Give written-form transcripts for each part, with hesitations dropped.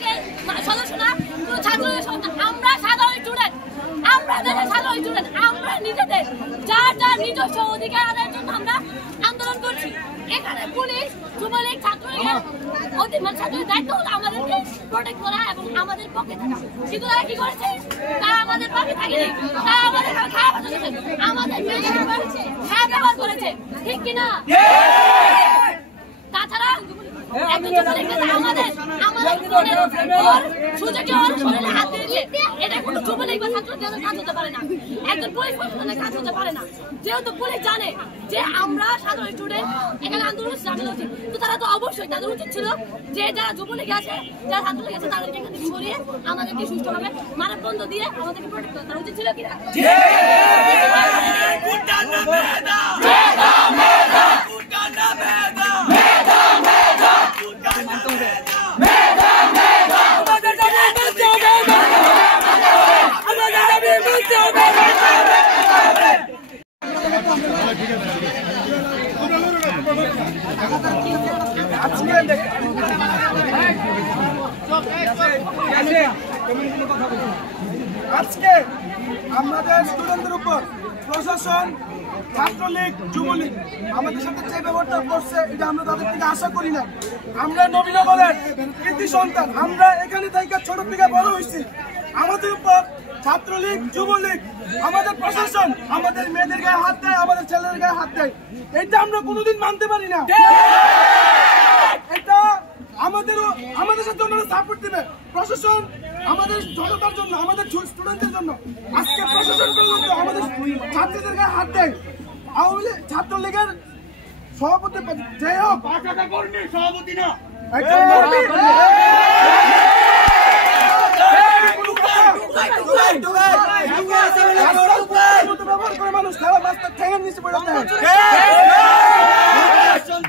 লীগের সদস্য না, ছাত্রলীগের সদস্য। আমরা সাধারণ স্টুডেন্ট, আমরা দেশের সাধারণ স্টুডেন্ট। আমরা নিজেদের যার যার নিজস্ব অধিকার আদায়ের জন্য আমরা আন্দোলন করছি। এখানে পুলিশ, যুবলীগ, ছাত্রলীগের ছাত্রলীগের দায়িত্ব হলো আমাদেরকে প্রোটেক্ট করা এবং আমাদের পক্ষে থাকা। কিন্তু তারা কি করেছে? তারা আমাদের পক্ষে থাকেনি, তারা আমাদের খারাপ করেছে, আমাদের খারাপ ব্যবহার করেছে, ঠিক কিনা? তাছাড়া যেহেতু পুলিশ জানে যে আমরা সাধারণ স্টুডেন্ট এখানে আন্দোলন সামিল হচ্ছি, তো তারা তো অবশ্যই তাদের উচিত ছিল যে যারা যুবলীগে আছে, যারা ছাত্রলীগ আছে, তাদেরকে এখান থেকে সরিয়ে আমাদেরকে সুষ্ঠুভাবে মানববন্ধন দিয়ে আমাদেরকে প্রোটেক্ট করা। তার উচিত ছিল কিনা? আজকে আমাদের স্টুডেন্টদের উপর প্রশাসন, ছাত্রলীগ, যুবলীগ আমাদের সাথে যে ব্যবহারটা করছে, এটা আমরা তাদের থেকে আশা করি না। আমরা নবীনগরের কৃতি সন্তান, আমরা এখানে থেকে ছোট থেকে বড় হয়েছি। আমাদের উপর ছাত্রলীগ, যুবলীগ, আমাদের প্রশাসন আমাদের মেয়েদের গায়ে হাত দেয়, আমাদের ছেলেদের গায়ে হাত দেয়। এটা আমরা কোনোদিন মানতে পারি না। এটা আমাদের সাথে ওনারা সাপোর্ট দিবে। প্রশাসন আমাদের জনতার জন্য, আমাদের স্টুডেন্টদের জন্য আজকে প্রশাসন পর্যন্ত আমাদের ছাত্রীদের গায়ে হাত দেয়। আওয়ামী লীগ, ছাত্রলীগের সভাপতি যে হোক, সভাপতি না, ব্যবহার করে মানুষ ঠেঙের নিচে পড়ে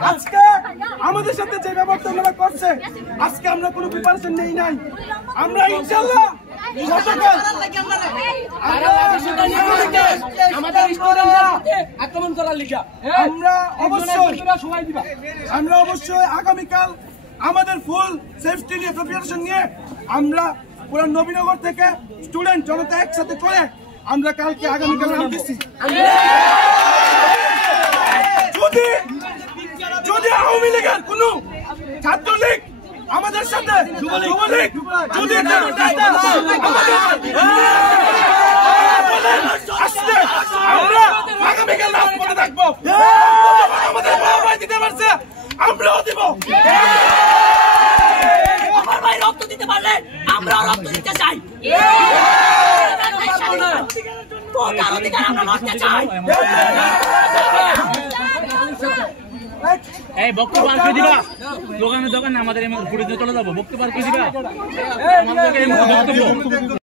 আজকে আমাদের সাথে যে ব্যবহারটা ওনারা করছে, আজকে আমরা কোনো প্রিপারেশন নেই নাই। আমরা ইনশাআল্লাহ আমরা অবশ্যই আগামীকাল আমাদের ফুল সেফটি নিয়ে প্রিপারেশন নিয়ে আমরা পুরো নবীনগর থেকে স্টুডেন্ট জনতা একসাথে করে আমরা কালকে আগামীকাল নামতেছি। যদি আওয়ামী লীগের কোন ছাত্রলীগ আমাদের সাথে, যুবলীগ যদি আমরা আগামীকাল রাজপথে থাকবো। আমাদের বাবা দিতে পারছে, আমরাও দিব। আমার ভাই রক্ত দিতে পারলে আমরাও রক্ত দিতে চাই। আমরা লড়তে চাই। এই বক্তব্য আর কি দিবা? দোকানে আমাদের ঘুরে চলে যাবো, বক্তব্য আর কি দিবা? আমাদের বক্তব্য